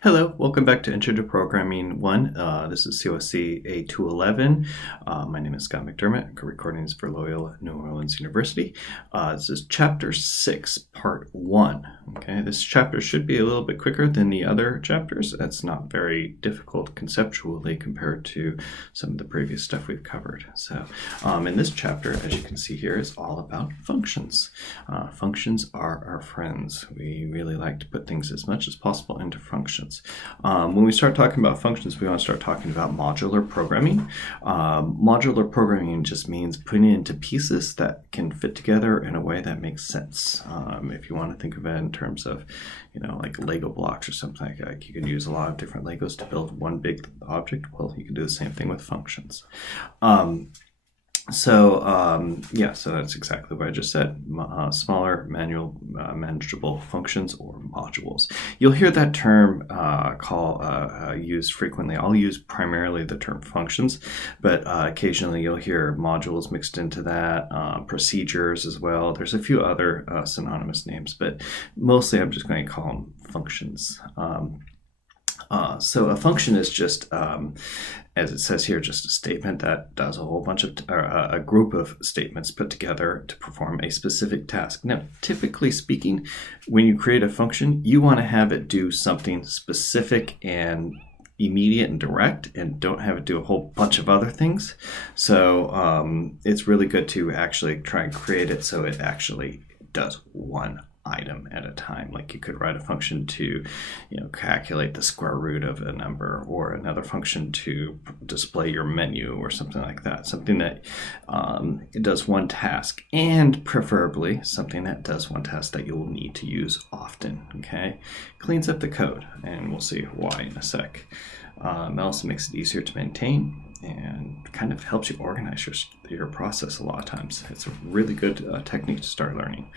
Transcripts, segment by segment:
Hello, welcome back to Intro to Programming 1. This is COSC A211. My name is Scott McDermott. Recording this for Loyola New Orleans University. This is Chapter 6, Part 1. Okay, this chapter should be a little bit quicker than the other chapters. It's not very difficult conceptually compared to some of the previous stuff we've covered. So, in this chapter, as you can see here, is all about functions. Functions are our friends. We really like to put things as much as possible into functions. When we start talking about functions, we want to start talking about modular programming. Modular programming just means putting it into pieces that can fit together in a way that makes sense. If you want to think of it in terms of, like Lego blocks or something like that, you can use a lot of different Legos to build one big object. Well, you can do the same thing with functions. So that's exactly what I just said. Smaller, manageable functions or modules. You'll hear that term used frequently. I'll use primarily the term functions, but occasionally you'll hear modules mixed into that, procedures as well. There's a few other synonymous names, but mostly I'm just going to call them functions. So a function is just, as it says here, just a statement that does a whole bunch of, a group of statements put together to perform a specific task. Now, typically speaking, when you create a function, you want to have it do something specific and immediate and direct, and don't have it do a whole bunch of other things. So it's really good to actually try and create it so it actually does one item at a time. Like you could write a function to, calculate the square root of a number, or another function to display your menu or something like that. Something that it does one task, and preferably something that does one task that you'll need to use often. Okay, cleans up the code, and we'll see why in a sec. It also makes it easier to maintain and kind of helps you organize your process a lot of times. It's a really good technique to start learning.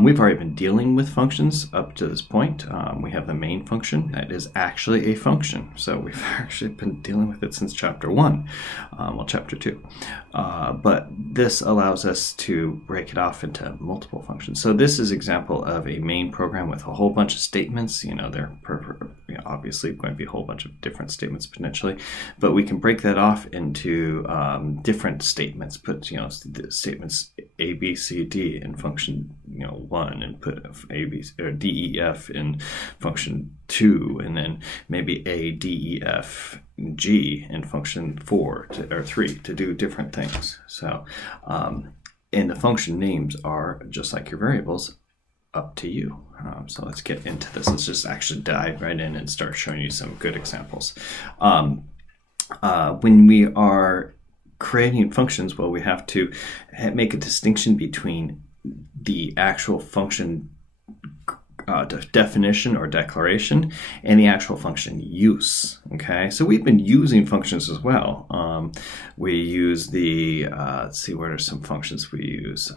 We've already been dealing with functions up to this point. We have the main function that is actually a function. So we've actually been dealing with it since chapter 1, chapter 2. But this allows us to break it off into multiple functions. So this is an example of a main program with a whole bunch of statements. They're obviously going to be a whole bunch of different statements potentially, but we can break that off into different statements. Put the statements A, B, C, D in function 1, and put A, B, or D, E, F in function 2, and then maybe A, D, E, F, G in function 4 or 3 to do different things. So and the function names are just like your variables, up to you. So let's get into this. Let's just actually dive right in and start showing you some good examples. When we are creating functions, well, we have to make a distinction between the actual function definition or declaration and the actual function use. Okay, so we've been using functions as well. We use the, let's see, what are some functions we use?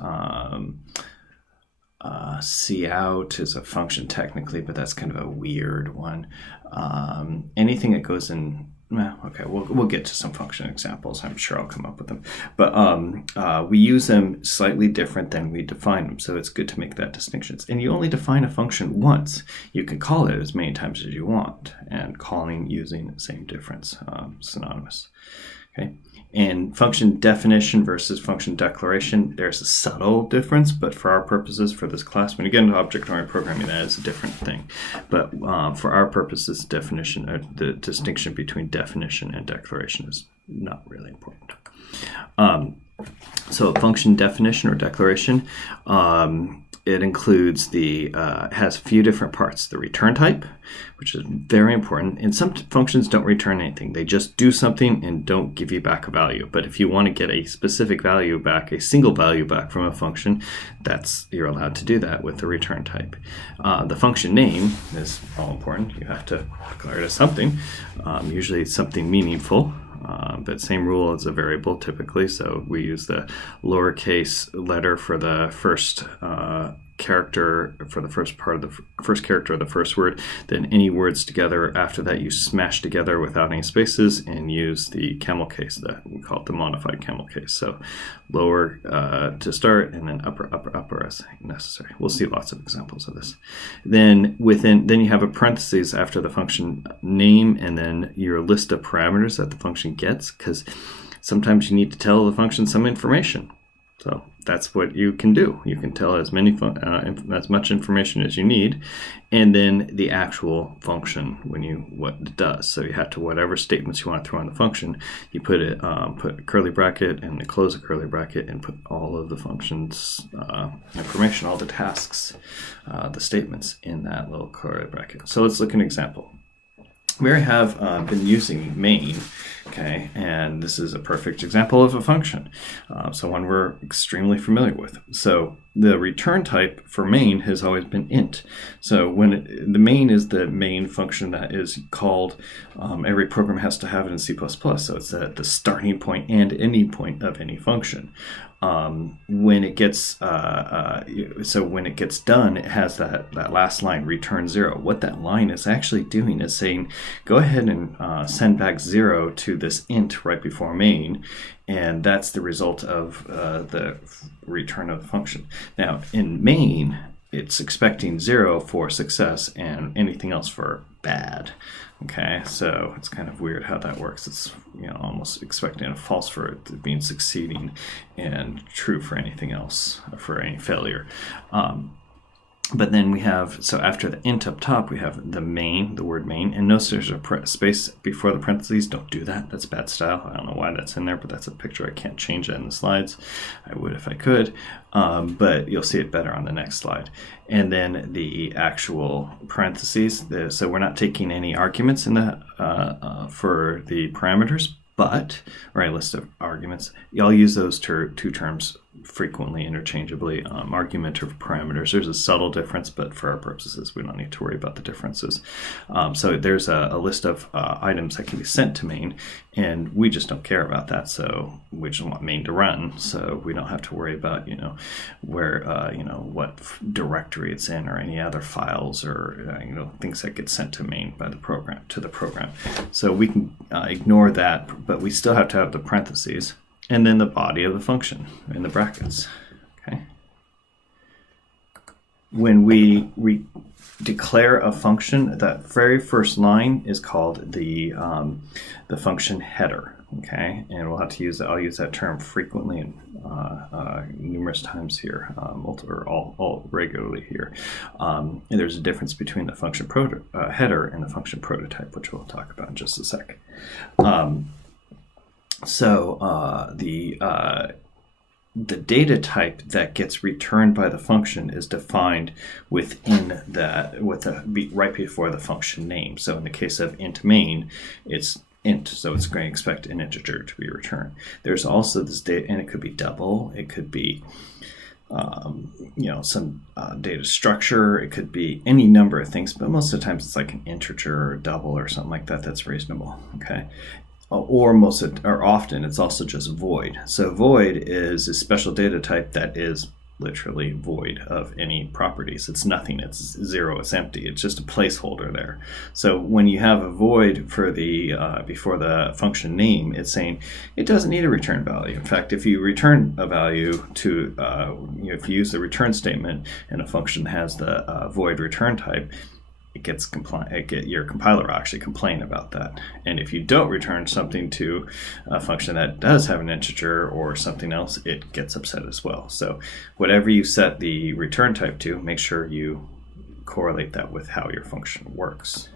Cout is a function technically, but that's kind of a weird one. Anything that goes in, okay, we'll get to some function examples. I'm sure I'll come up with them. But we use them slightly different than we define them, so it's good to make that distinction. And you only define a function once. You can call it as many times as you want, and calling using the same difference, synonymous. Okay. And function definition versus function declaration, there's a subtle difference, but for our purposes for this class, when you get into object-oriented programming, that is a different thing. But for our purposes, definition, or the distinction between definition and declaration is not really important. So function definition or declaration, it includes has a few different parts. The return type, which is very important. And some functions don't return anything. They just do something and don't give you back a value. But if you want to get a specific value back, a single value back from a function, you're allowed to do that with the return type. The function name is all important. You have to declare it as something. Usually it's something meaningful. But same rule as a variable typically, so we use the lowercase letter for the first character for the first part of the first character of the first word, then any words together after that you smash together without any spaces and use the camel case. That we call it the modified camel case. So lower to start, and then upper as necessary. We'll see lots of examples of this. Then you have a parentheses after the function name, and then your list of parameters that the function gets, because sometimes you need to tell the function some information. So that's what you can do. You can tell as much information as you need, and then the actual function what it does. So you have to, whatever statements you want to throw in the function, you put a curly bracket and then close a curly bracket and put all of the function's information, all the tasks, the statements in that little curly bracket. So let's look at an example. We have been using main, okay, and this is a perfect example of a function, so one we're extremely familiar with. So the return type for main has always been int. So the main is the main function that is called, every program has to have it in C++, so it's the starting point and ending point of any function. When it gets when it gets done, it has that last line, return 0. What that line is actually doing is saying, go ahead and send back 0 to this int right before main, and that's the result of the return of the function. Now in main, it's expecting 0 for success and anything else for bad. Okay, so it's kind of weird how that works. It's almost expecting a false for it being succeeding and true for anything else, for any failure. But then we have, so after the int up top, we have the main, the word main, and notice there's a space before the parentheses. Don't do that. That's bad style. I don't know why that's in there, but that's a picture. I can't change that in the slides. I would if I could, but you'll see it better on the next slide. And then the actual parentheses. So we're not taking any arguments in that for the parameters, or a list of arguments. Y'all use those two terms frequently interchangeably, argument or parameters. There's a subtle difference, but for our purposes, we don't need to worry about the differences. So there's a list of items that can be sent to main, and we just don't care about that. So we just want main to run, so we don't have to worry about where what directory it's in or any other files or things that get sent to main by the program to the program. So we can ignore that, but we still have to have the parentheses and then the body of the function in the brackets. Okay. When we declare a function, that very first line is called the function header. Okay, and we'll have to use I'll use that term frequently and numerous times here, all regularly here. And there's a difference between the function header and the function prototype, which we'll talk about in just a sec. The data type that gets returned by the function is defined within that, right before the function name. So in the case of int main, it's int, so it's going to expect an integer to be returned. There's also this data, and it could be double, it could be some data structure, it could be any number of things, but most of the times it's like an integer or double or something like that. That's reasonable. Okay. Or often it's also just void. So void is a special data type that is literally void of any properties. It's nothing. It's 0. It's empty. It's just a placeholder there. So when you have a void for the before the function name, it's saying it doesn't need a return value. In fact, if you return a value to if you use the return statement and a function has the void return type, your compiler will actually complain about that. And if you don't return something to a function that does have an integer or something else, it gets upset as well. So whatever you set the return type to, make sure you correlate that with how your function works.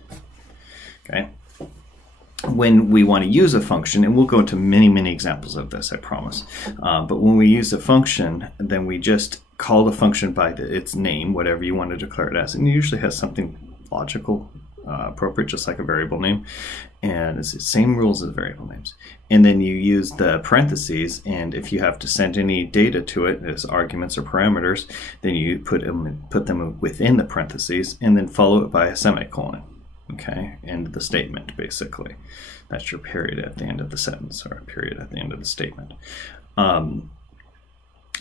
Okay. When we want to use a function, and we'll go into many examples of this, I promise, but when we use a function, then we just call the function by its name, whatever you want to declare it as, and it usually has something logical, appropriate, just like a variable name, and it's the same rules as variable names. And then you use the parentheses, and if you have to send any data to it as arguments or parameters, then you put them within the parentheses, and then follow it by a semicolon. Okay, end of the statement, basically. That's your period at the end of the sentence, or a period at the end of the statement.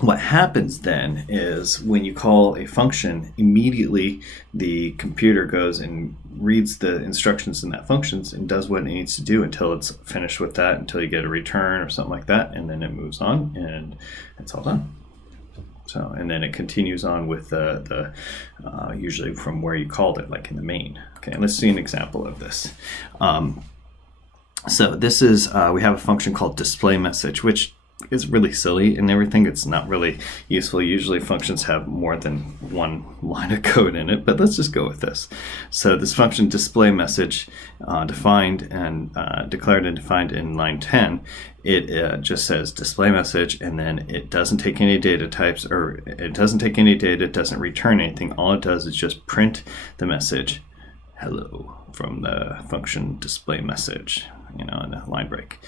what happens then is when you call a function, immediately the computer goes and reads the instructions in that function and does what it needs to do until it's finished with that, until you get a return or something like that, and then it moves on and it's all done. So, and then it continues on with the usually from where you called it, like in the main. Okay, let's see an example of this. So this is, we have a function called displayMessage, which is really silly and everything. It's not really useful. Usually functions have more than one line of code in it, but let's just go with this. So this function displayMessage, defined and declared and defined in line 10, it just says displayMessage, and then it doesn't take any data types, or it doesn't take any data, it doesn't return anything. All it does is just print the message hello from the function displayMessage, in a line break.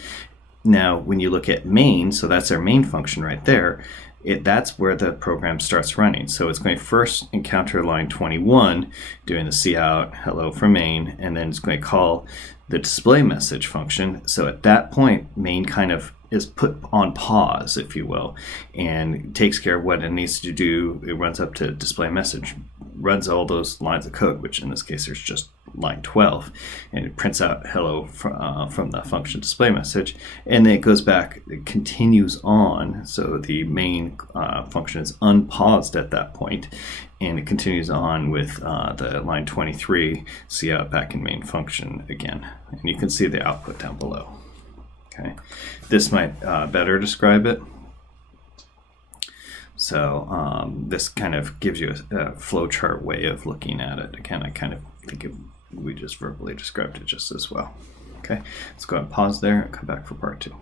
Now, when you look at main, so that's our main function right there, that's where the program starts running. So it's going to first encounter line 21, doing the cout hello from main, and then it's going to call the displayMessage function. So at that point, main kind of is put on pause, if you will, and takes care of what it needs to do. It runs up to displayMessage, runs all those lines of code, which in this case there's just line 12, and it prints out hello from the function displayMessage, and then it goes back, it continues on. So the main function is unpaused at that point, and it continues on with the line 23 cout back in main function again, and you can see the output down below. Okay, this might better describe it. So this kind of gives you a flowchart way of looking at it. Again, I kind of think we just verbally described it just as well. Okay, let's go ahead and pause there and come back for part 2.